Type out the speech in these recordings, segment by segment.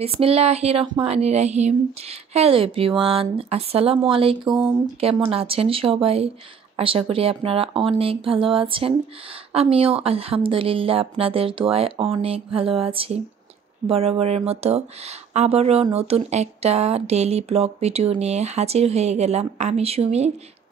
বিসমিল্লাহির রহমানির রহিম। Hello everyone, আসসালামু আলাইকুম। কেমন আছেন সবাই? আশা করি আপনারা অনেক ভালো আছেন। আমিও আলহামদুলিল্লাহ আপনাদের দোয়ায় অনেক ভালো আছি। বরাবরের মতো আবারও নতুন একটা ডেইলি ব্লগ ভিডিও নিয়ে হাজির হয়ে গেলাম আমি সুমি,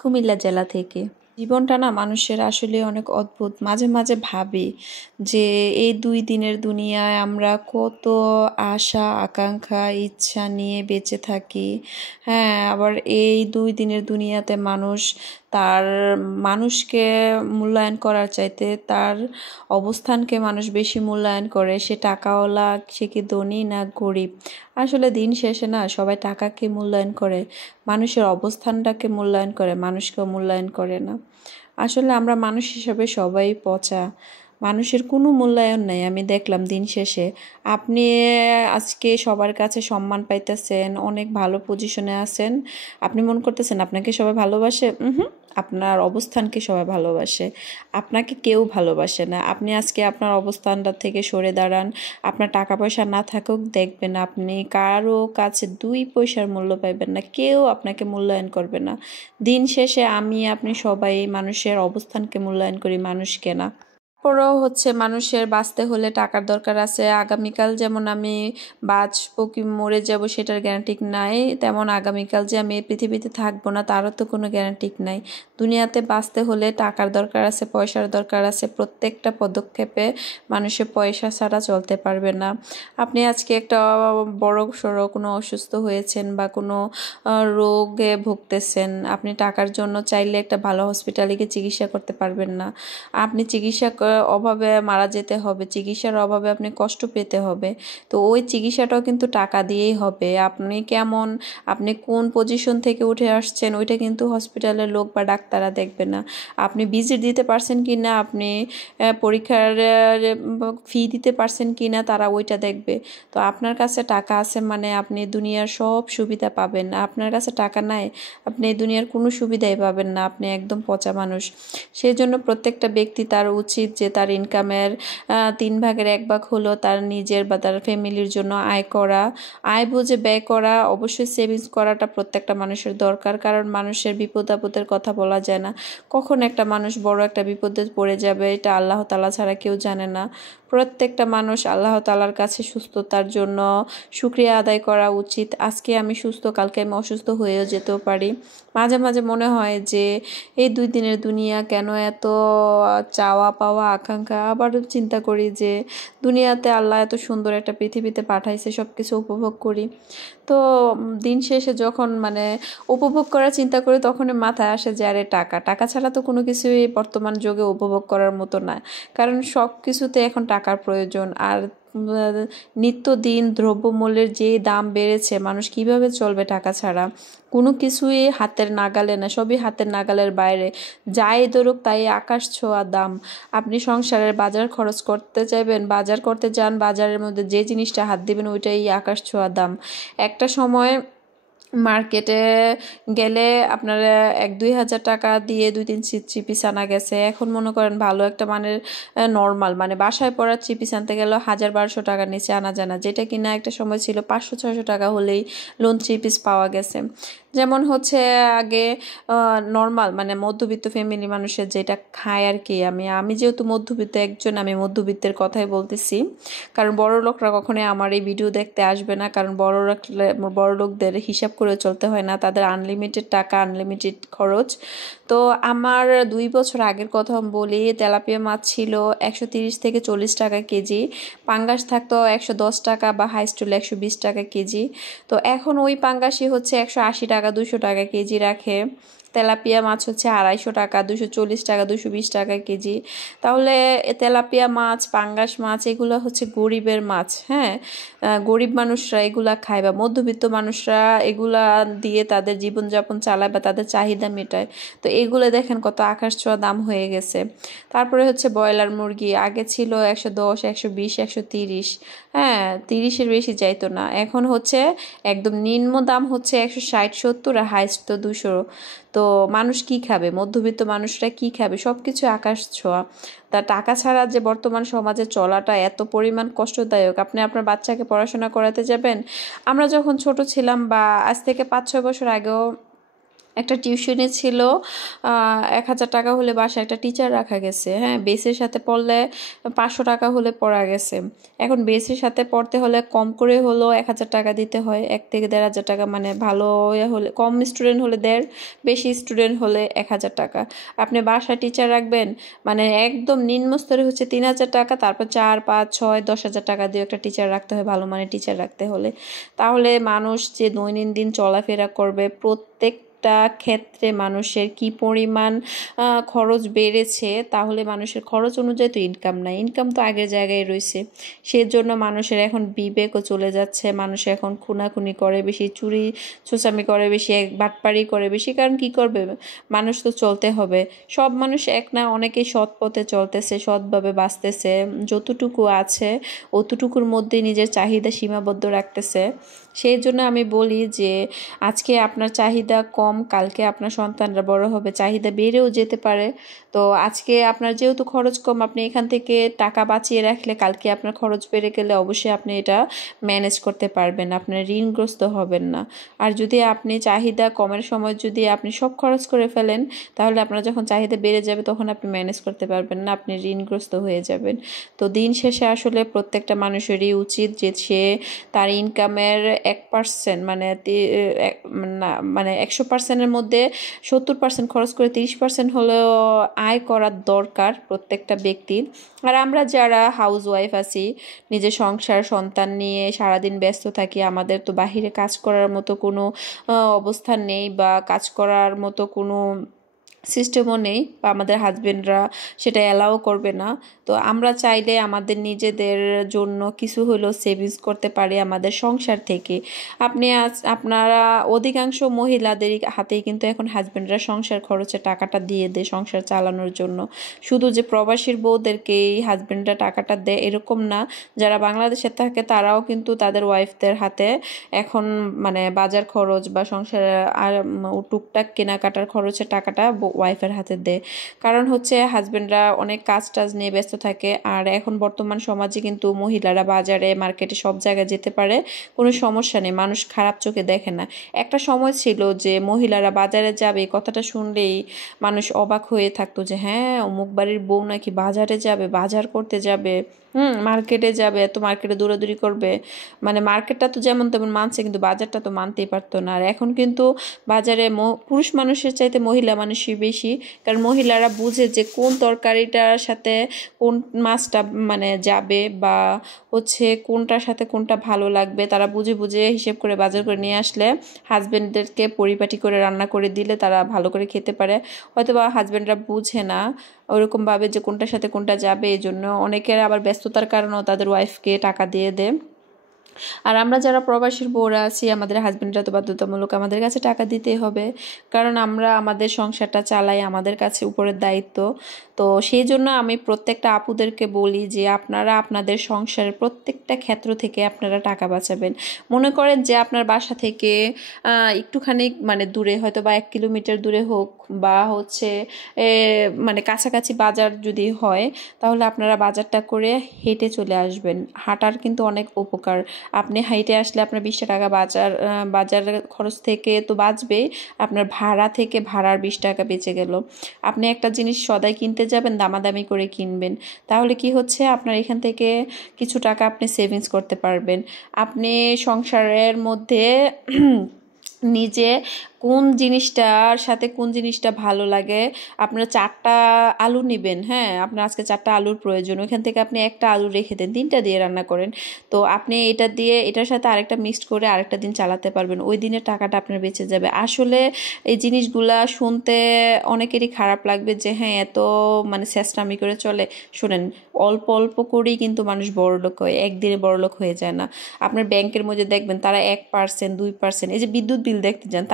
কুমিল্লা জেলা থেকে। জীবনটা না মানুষের আসলে অনেক অদ্ভুত। মাঝে মাঝে ভাবি যে এই 2 দিনের দুনিয়ায় আমরা কত আশা আকাঙ্ক্ষা ইচ্ছা নিয়ে বেঁচে থাকি। হ্যাঁ, আবার এই 2 দিনের দুনিয়াতে তার মানুষকে মূল্যায়ন করার চাইতে তার অবস্থানকে মানুষ বেশি মূল্যায়ন করে। সে টাকাওয়ালা, সে কি ধনী না গরিব। আসলে দিন শেষে না সবাই টাকাকে মূল্যায়ন করে, মানুষের অবস্থানটাকে মূল্যায়ন করে, মানুষকেও মূল্যায়ন করে না। আসলে আমরা মানুষ হিসাবে সবাই পচা, মানুষের কোনো মূল্যায়ন নাই। আমি দেখলাম দিন শেষে আপনি আজকে সবার কাছে সম্মান পাইতেছেন, অনেক ভালো পজিশনে আছেন, আপনি মনে করতেছেন আপনাকে সবাই ভালোবাসে। আপনার অবস্থানকে সবাই ভালোবাসে, আপনাকে কেউ ভালোবাসে না। আপনি আজকে আপনার অবস্থানটা থেকে সরে দাঁড়ান, আপনার টাকা পয়সা না থাকুক, দেখবেন আপনি কারো কাছে 2 পয়সার মূল্য পাইবেন না, কেউ আপনাকে মূল্যায়ন করবে না। দিন শেষে আপনি সবাই মানুষের অবস্থানকে মূল্যায়ন করি, মানুষকে না। তারপরেও মানুষের বাঁচতে হলে টাকার দরকার আছে। আগামীকাল যেমন আমি বাঁচবো কি মরে যাব সেটার গ্যারান্টি নাই, তেমন আগামীকাল যে আমি পৃথিবীতে থাকবো না তারও তো কোনো গ্যারান্টি নাই। দুনিয়াতে বাঁচতে হলে টাকার দরকার আছে, পয়সার দরকার আছে। প্রত্যেকটা পদক্ষেপে মানুষের পয়সা ছাড়া চলতে পারবে না। আপনি আজকে একটা বড় সড়ো কোনো অসুস্থ হয়েছেন বা কোনো রোগে ভুগতেছেন, আপনি টাকার জন্য চাইলে একটা ভালো হসপিটালে গিয়ে চিকিৎসা করতে পারবেন না। আপনি চিকিৎসা অভাবে মারা যেতে হবে, চিকিৎসার অভাবে আপনি কষ্ট পেতে হবে। তো ওই চিকিৎসাটাও কিন্তু টাকা দিয়েই হবে। আপনি কোন পজিশন থেকে উঠে আসছেন ওইটা কিন্তু হসপিটালের লোক বা ডাক্তাররা দেখবে না। আপনি ভিজিট দিতে পারছেন কি না, আপনি পরীক্ষার ফি দিতে পারছেন কি না, তারা ওইটা দেখবে। তো আপনার কাছে টাকা আছে মানে আপনি দুনিয়ার সব সুবিধা পাবেন। আপনার কাছে টাকা নাই, আপনি দুনিয়ার কোনো সুবিধাই পাবেন না, আপনি একদম পচা মানুষ। সেই জন্য প্রত্যেকটা ব্যক্তি তার উচিত যে তার ইনকামের 3/1 হলো তার নিজের বা তার ফ্যামিলির জন্য আয় করা, আয় বুঝে ব্যয় করা। অবশ্যই সেভিংস করাটা প্রত্যেকটা মানুষের দরকার, কারণ মানুষের বিপদ আপদের কথা বলা যায় না। কখন একটা মানুষ বড় একটা বিপদে পড়ে যাবে এটা আল্লাহ তাআলা ছাড়া কেউ জানে না। প্রত্যেকটা মানুষ আল্লাহ তাআলার কাছে সুস্থতার জন্য শুকরিয়া আদায় করা উচিত। আজকে আমি সুস্থ, কালকে আমি অসুস্থ হয়েও যেতেও পারি। মাঝে মাঝে মনে হয় যে এই 2 দিনের দুনিয়া কেন এত চাওয়া পাওয়া আকাঙ্ক্ষা। আবার চিন্তা করি যে দুনিয়াতে আল্লাহ এত সুন্দর একটা পৃথিবীতে পাঠাইছে, সব কিছু উপভোগ করি। তো দিন শেষে যখন উপভোগ করার চিন্তা করি তখনই মাথায় আসে যে আরে টাকা টাকা ছাড়া তো কোনো কিছুই বর্তমান যুগে উপভোগ করার মতো না, কারণ সব কিছুতে এখন টাকার প্রয়োজন। আর নিত্যদিন দ্রব্যমূল্যের যে দাম বেড়েছে, মানুষ কিভাবে চলবে টাকা ছাড়া? কোনো কিছুই হাতের নাগালে না, সবই হাতের নাগালের বাইরে। যাই ধরুক তাই আকাশ ছোঁয়া দাম। আপনি সংসারের বাজার খরচ করতে চাইবেন, বাজার করতে যান, বাজারের মধ্যে যে জিনিসটা হাত দিবেন ওইটাই আকাশ ছোঁয়া দাম। একটা সময় মার্কেটে গেলে আপনার 1-2 হাজার টাকা দিয়ে 2-3 থ্রি পিস আনা গেছে। এখন মনে করেন ভালো একটা নর্মাল বাসায় পরার থ্রি পিস আনতে গেলেও 1000-1200 টাকার নিচে আনা যায় না, যেটা কিনা একটা সময় ছিল 500-600 টাকা হলেই লোন থ্রি পিস পাওয়া গেছে। যেমন আগে নর্মাল মধ্যবিত্ত ফ্যামিলি মানুষের যেটা খায় আর কি। আমি যেহেতু মধ্যবিত্ত একজন, আমি মধ্যবিত্তের কথাই বলতেছি, কারণ বড় লোকরা কখনোই আমার এই ভিডিও দেখতে আসবে না, কারণ বড় লোকদের হিসাব করে চলতে হয় না, তাদের আনলিমিটেড টাকা, আনলিমিটেড খরচ। তো আমার 2 বছর আগের কথা বলি, তেলাপিয়া মাছ ছিল 130 থেকে 40 টাকা কেজি, পাঙ্গাস থাকতো 110 টাকা বা হাইস্ট হলে 120 টাকা কেজি। তো এখন ওই পাঙ্গাসই 180 টাকা 200 টাকা কেজি রাখে। তেলাপিয়া মাছ 250 টাকা, 240 টাকা, 220 টাকা কেজি। তাহলে তেলাপিয়া মাছ, পাঙ্গাস মাছ এগুলো গরিবের মাছ। হ্যাঁ, গরিব মানুষরা এগুলা খায় বা মধ্যবিত্ত মানুষরা এগুলা দিয়ে তাদের জীবনযাপন চালায় বা তাদের চাহিদা মেটায়। তো এগুলো দেখেন কত আকাশ ছোঁয়া দাম হয়ে গেছে। তারপরে ব্রয়লার মুরগি আগে ছিল 110, 120, 130, হ্যাঁ 30-এর বেশি যাইতো না। এখন একদম নিম্ন দাম 160-70 আর হাইস্ট তো 200। তো মানুষ কি খাবে, মধ্যবিত্ত মানুষরা কি খাবে, সব কিছু আকাশ ছোঁয়া। তা টাকা ছাড়া যে বর্তমান সমাজে চলাটা এত পরিমাণ কষ্টদায়ক। আপনি আপনার বাচ্চাকে পড়াশোনা করাতে যাবেন, আমরা যখন ছোট ছিলাম বা আজ থেকে 5-6 বছর আগেও একটা টিউশনি ছিল, 1,000 টাকা হলে বাসায় একটা টিচার রাখা গেছে। হ্যাঁ, বেসের সাথে পড়লে 500 টাকা হলে পড়া গেছে। এখন বেসের সাথে পড়তে হলে কম করে হলেও 1,000 টাকা দিতে হয়, 1 থেকে 1,500 টাকা। মানে ভালো হলে, কম স্টুডেন্ট হলে 1,500, বেশি স্টুডেন্ট হলে 1,000 টাকা। আপনি বাসায় টিচার রাখবেন, মানে একদম নিম্ন স্তরে হচ্ছে 3,000 টাকা, তারপর 4, 5, 6, 10,000 টাকা দিয়ে একটা টিচার রাখতে হয়, ভালো মানে টিচার রাখতে হলে। তাহলে মানুষ যে দৈনন্দিন চলাফেরা করবে, প্রত্যেকটা ক্ষেত্রে মানুষের কি পরিমাণ খরচ বেড়েছে, তাহলে মানুষের খরচ অনুযায়ী তো ইনকাম নাই, ইনকাম তো আগের জায়গায় রয়েছে। সেজন্য মানুষের এখন বিবেকও চলে যাচ্ছে, মানুষ এখন খুনাখুনি করে বেশি, চুরি চুচামি করে বেশি, বাটপাড়ি করে বেশি। কারণ কি করবে, মানুষ তো চলতে হবে। সব মানুষ এক না, অনেকেই সৎ পথে চলতেছে, সৎভাবে বাঁচতেছে, যতটুকু আছে অতটুকুর মধ্যে নিজের চাহিদা সীমাবদ্ধ রাখতেছে। সেই জন্য আমি বলি যে আজকে আপনার চাহিদা কম, কালকে আপনার সন্তানরা বড় হবে, চাহিদা বেড়েও যেতে পারে। তো আজকে আপনার যেহেতু খরচ কম, আপনি এখান থেকে টাকা বাঁচিয়ে রাখলে কালকে আপনার খরচ বেড়ে গেলে অবশ্যই আপনি এটা ম্যানেজ করতে পারবেন, আপনার ঋণগ্রস্ত হবেন না। আর যদি আপনি চাহিদা কমের সময় যদি আপনি সব খরচ করে ফেলেন, তাহলে আপনার যখন চাহিদা বেড়ে যাবে তখন আপনি ম্যানেজ করতে পারবেন না, আপনি ঋণগ্রস্ত হয়ে যাবেন। তো দিন শেষে আসলে প্রত্যেকটা মানুষেরই উচিত যে সে তার ইনকামের 1%, মানে 100%-এর মধ্যে 70% খরচ করে 30% হলেও আয় করার দরকার প্রত্যেকটা ব্যক্তির। আর আমরা যারা হাউস ওয়াইফ আছি, নিজের সংসার সন্তান নিয়ে সারাদিন ব্যস্ত থাকি, আমাদের তো বাহিরে কাজ করার মতো কোনো অবস্থান নেই, বা কাজ করার মতো কোনো সিস্টেমও নেই, বা আমাদের হাজবেন্ডরা সেটা অ্যালাও করবে না। তো আমরা চাইলে আমাদের নিজেদের জন্য কিছু হলেও সেভিংস করতে পারি আমাদের সংসার থেকে। আপনারা অধিকাংশ মহিলাদের হাতেই কিন্তু এখন হাজবেন্ডরা সংসার খরচে টাকাটা দিয়ে দেয় সংসার চালানোর জন্য। শুধু যে প্রবাসীর বউদেরকেই হাজবেন্ডরা টাকাটা দেয় এরকম না, যারা বাংলাদেশে থাকে তারাও কিন্তু তাদের ওয়াইফদের হাতে এখন মানে বাজার খরচ বা সংসারের আর টুকটাক কেনাকাটার খরচের টাকাটা ওয়াইফের হাতে দেয়। কারণ হচ্ছে হাজবেন্ডরা অনেক কাজ টাজ নিয়ে ব্যস্ত থাকে। আর এখন বর্তমান সমাজে কিন্তু মহিলারা বাজারে মার্কেটে সব জায়গায় যেতে পারে, কোনো সমস্যা নেই, মানুষ খারাপ চোখে দেখে না। একটা সময় ছিল যে মহিলারা বাজারে যাবে, কথাটা শুনলেই মানুষ অবাক হয়ে থাকতো যে হ্যাঁ, অমুক বাড়ির বউ নাকি বাজারে যাবে, বাজার করতে যাবে, মার্কেটে যাবে, এত মার্কেটে দৌড়াদৌড়ি করবে। মানে মার্কেটটা তো যেমন তেমন মানছে, কিন্তু বাজারটা তো মানতেই পারতো না। আর এখন কিন্তু বাজারে পুরুষ মানুষের চাইতে মহিলা মানুষই বেশি, কারণ মহিলারা বুঝে যে কোন তরকারিটার সাথে কোন মাছটা মানে যাবে, বা হচ্ছে কোনটার সাথে কোনটা ভালো লাগবে, তারা বুঝে বুঝে হিসেব করে বাজার করে নিয়ে আসলে হাজবেন্ডদেরকে পরিপাটি করে রান্না করে দিলে তারা ভালো করে খেতে পারে। হয়তো বা হাজবেন্ডরা বুঝে না ওরকমভাবে যে কোনটার সাথে কোনটা যাবে, এই জন্য অনেকের আবার ব্যস্ততার কারণেও তাদের ওয়াইফকে টাকা দিয়ে দেয়। আর আমরা যারা প্রবাসীর বউরা আছি, আমাদের হাজবেন্ডরা তো বাধ্যতামূলক আমাদের কাছে টাকা দিতেই হবে, কারণ আমরা আমাদের সংসারটা চালাই, আমাদের কাছে উপরের দায়িত্ব। তো সেই জন্য আমি প্রত্যেকটা আপুদেরকে বলি যে আপনারা আপনাদের সংসারের প্রত্যেকটা ক্ষেত্র থেকে আপনারা টাকা বাঁচাবেন। মনে করেন যে আপনার বাসা থেকে একটুখানি মানে দূরে, হয়তো বা 1 কিলোমিটার দূরে হোক, বা হচ্ছে মানে কাছাকাছি বাজার যদি হয়, তাহলে আপনারা বাজারটা করে হেঁটে চলে আসবেন। হাঁটার কিন্তু অনেক উপকার। আপনি হাইটে আসলে আপনার 20 টাকা বাজার খরচ থেকে তো বাঁচবেই, আপনার ভাড়া থেকে ভাড়ার 20 টাকা বেঁচে গেল। আপনি একটা জিনিস সদাই কিনতে যাবেন, দামাদামি করে কিনবেন, তাহলে কি হচ্ছে আপনার এখান থেকে কিছু টাকা আপনি সেভিংস করতে পারবেন। আপনি সংসারের মধ্যে নিজে কোন জিনিসটার সাথে কোন জিনিসটা ভালো লাগে, আপনার 4টা আলু নেবেন, হ্যাঁ আপনার আজকে 4টা আলুর প্রয়োজন, ওইখান থেকে আপনি একটা আলু রেখে দেন, 3টা দিয়ে রান্না করেন। তো আপনি এটা দিয়ে এটার সাথে আরেকটা মিক্সড করে আরেকটা দিন চালাতে পারবেন, ওই দিনের টাকাটা আপনার বেঁচে যাবে। আসলে এই জিনিসগুলা শুনতে অনেকেরই খারাপ লাগবে যে হ্যাঁ এত মানে চেষ্টামি করে চলে। শোনেন, অল্প অল্প করেই কিন্তু মানুষ বড়লোক হয়, একদিনে বড়লোক হয়ে যায় না। আপনার ব্যাংকের মধ্যে দেখবেন তারা 1%, 2%, এই যে বিদ্যুৎ বিল দেখতে যান,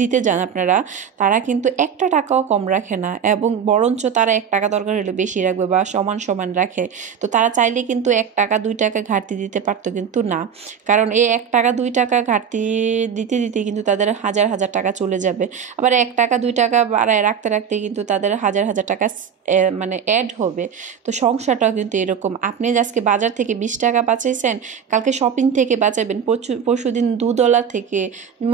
দিতে যান আপনারা, তারা কিন্তু একটা টাকাও কম রাখে না, এবং বরঞ্চ তারা 1 টাকা দরকার হলে বেশি রাখবে বা সমান সমান রাখে। তো তারা চাইলে কিন্তু 1 টাকা 2 টাকা ঘাটতি দিতে পারতো, কিন্তু না। কারণ এই 1 টাকা 2 টাকা ঘাটতি দিতে দিতে কিন্তু তাদের হাজার হাজার টাকা চলে যাবে। আবার 1 টাকা 2 টাকা বাড়ায় রাখতে রাখতে কিন্তু তাদের হাজার হাজার টাকা মানে অ্যাড হবে। তো সংসারটাও কিন্তু এরকম, আপনি আজকে বাজার থেকে 20 টাকা বাঁচাইছেন, কালকে শপিং থেকে বাঁচাবেন, পরশুদিন দুধওয়ালা থেকে,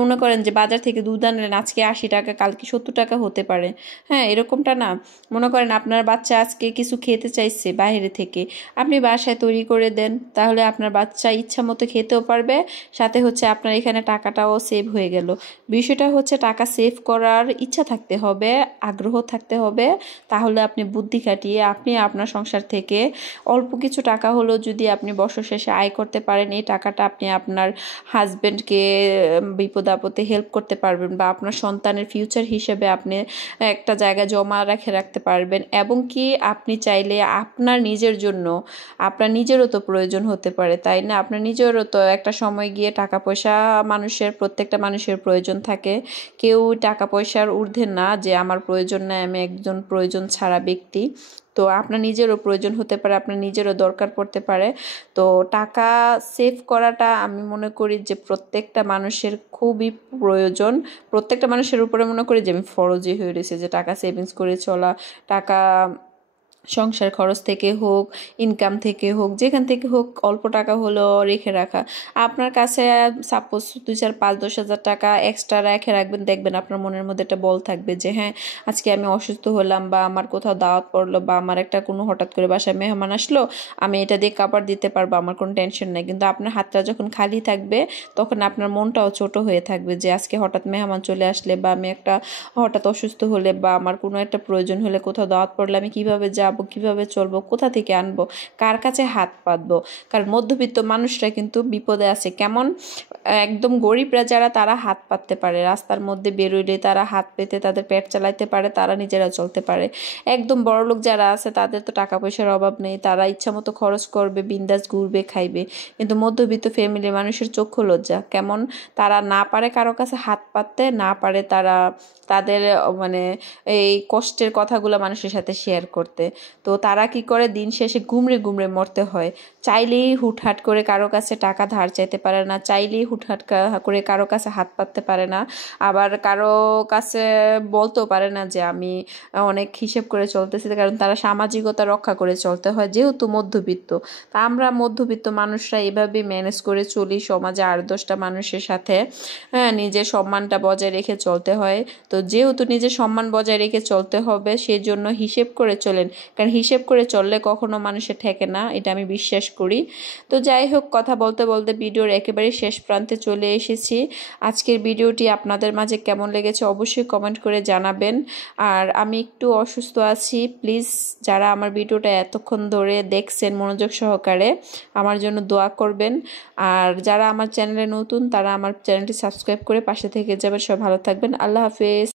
মনে করেন যে বাজার থেকে দুধ আনলেন, আজকে 80 টাকা কালকে 70 টাকা হতে পারে। হ্যাঁ, এরকমটা না। মনে করেন আপনার বাচ্চা আজকে কিছু খেতে চাইছে বাইরে থেকে, আপনি বাসায় তৈরি করে দেন, তাহলে আপনার বাচ্চা ইচ্ছা মতো খেতেও পারবে, সাথে হচ্ছে আপনার এখানে টাকাটাও সেভ হয়ে গেল। বিষয়টা হচ্ছে টাকা সেভ করার ইচ্ছা থাকতে হবে, আগ্রহ থাকতে হবে, তাহলে আপনি বুদ্ধি খাটিয়ে আপনি আপনার সংসার থেকে অল্প কিছু টাকা হলেও যদি আপনি বছর শেষে আয় করতে পারেন, এই টাকাটা আপনি আপনার হাজব্যান্ডকে বিপদ আপদে হেল্প করতে পারবেন, বা আপনার সন্তানের ফিউচার হিসেবে আপনি একটা জায়গায় জমা রাখতে পারবেন। এবং কি আপনি চাইলে আপনার নিজের জন্য, আপনার নিজেরও তো প্রয়োজন হতে পারে, তাই না? আপনার নিজেরও তো একটা সময় গিয়ে টাকা পয়সা, প্রত্যেকটা মানুষের প্রয়োজন থাকে। কেউ টাকা পয়সার ঊর্ধ্বে না যে আমার প্রয়োজন নাই, আমি একজন প্রয়োজন ছাড়া ব্যক্তি। তো আপনার নিজেরও প্রয়োজন হতে পারে, আপনার নিজেরও দরকার পড়তে পারে। তো টাকা সেভ করাটা আমি মনে করি যে প্রত্যেকটা মানুষের খুবই প্রয়োজন। প্রত্যেকটা মানুষের উপরে মনে করি যে আমি ফরজই হয়ে রয়েছে যে টাকা সেভিংস করে চলা। টাকা সংসার খরচ থেকে হোক, ইনকাম থেকে হোক, যেখান থেকে হোক, অল্প টাকা হলেও রেখে রাখা। আপনার কাছে সাপোজ 2 4 5 10 হাজার টাকা এক্সট্রা রেখে রাখবেন, দেখবেন আপনার মনের মধ্যে একটা বল থাকবে যে হ্যাঁ, আজকে আমি অসুস্থ হলাম, বা আমার কোথাও দাওয়াত পড়লো, বা আমার একটা কোনো হঠাৎ করে বাসায় মেহমান আসলো, আমি এটা দিয়ে কাবার দিতে পারবো, আমার কোনো টেনশন নেই। কিন্তু আপনার হাতটা যখন খালি থাকবে, তখন আপনার মনটাও ছোট হয়ে থাকবে যে আজকে হঠাৎ মেহমান চলে আসলে, বা আমি একটা হঠাৎ অসুস্থ হলে, বা আমার কোনো একটা প্রয়োজন হলে, কোথাও দাওয়াত পড়লে আমি কিভাবে যাব, কিভাবে চলবো, কোথা থেকে আনবো, কার কাছে হাত পাতবো। কারণ মধ্যবিত্ত মানুষরা কিন্তু বিপদে আছে। কেমন? একদম গরিবরা যারা, তারা হাত পাততে পারে, রাস্তার মধ্যে বেরোইলে তারা হাত পেতে তাদের পেট চালাইতে পারে, তারা নিজেরা চলতে পারে। একদম বড়লোক যারা আছে তাদের তো টাকা পয়সার অভাব নেই, তারা ইচ্ছা মতো খরচ করবে, বিন্দাস ঘুরবে, খাইবে। কিন্তু মধ্যবিত্ত ফ্যামিলির মানুষের চক্ষু লজ্জা, কেমন? তারা না পারে কারো কাছে হাত পাততে, না পারে তারা তাদের মানে এই কষ্টের কথাগুলো মানুষের সাথে শেয়ার করতে। তো তারা কি করে, দিন শেষে গুমড়ে গুমড়ে মরতে হয়। চাইলেই হুটহাট করে কারো কাছে টাকা ধার চাইতে পারে না, চাইলেই হুটহাট করে কারো কাছে হাত পাততে পারে না, আবার কারো কাছে বলতেও পারে না যে আমি অনেক হিসেব করে চলতেছি, কারণ তারা সামাজিকতা রক্ষা করে চলতে হয় যেহেতু মধ্যবিত্ত। তা আমরা মধ্যবিত্ত মানুষরা এভাবে ম্যানেজ করে চলি সমাজে 8-10টা মানুষের সাথে। হ্যাঁ, নিজের সম্মানটা বজায় রেখে চলতে হয়। তো যেহেতু নিজের সম্মান বজায় রেখে চলতে হবে, সেজন্য হিসেব করে চলেন, কারণ হিসেব করে চললে কখনো মানুষের ঠেকে না, এটা আমি বিশ্বাস করি। তো যাই হোক, কথা বলতে বলতে ভিডিওর একেবারে শেষ প্রান্তে চলে এসেছি। আজকের ভিডিওটি আপনাদের মাঝে কেমন লেগেছে অবশ্যই কমেন্ট করে জানাবেন। আর আমি একটু অসুস্থ আছি, প্লিজ যারা আমার ভিডিওটা এতক্ষণ ধরে দেখছেন মনোযোগ সহকারে, আমার জন্য দোয়া করবেন। আর যারা আমার চ্যানেলে নতুন, তারা আমার চ্যানেলটি সাবস্ক্রাইব করে পাশে থেকে যাবেন। সবাই ভালো থাকবেন। আল্লাহ হাফেজ।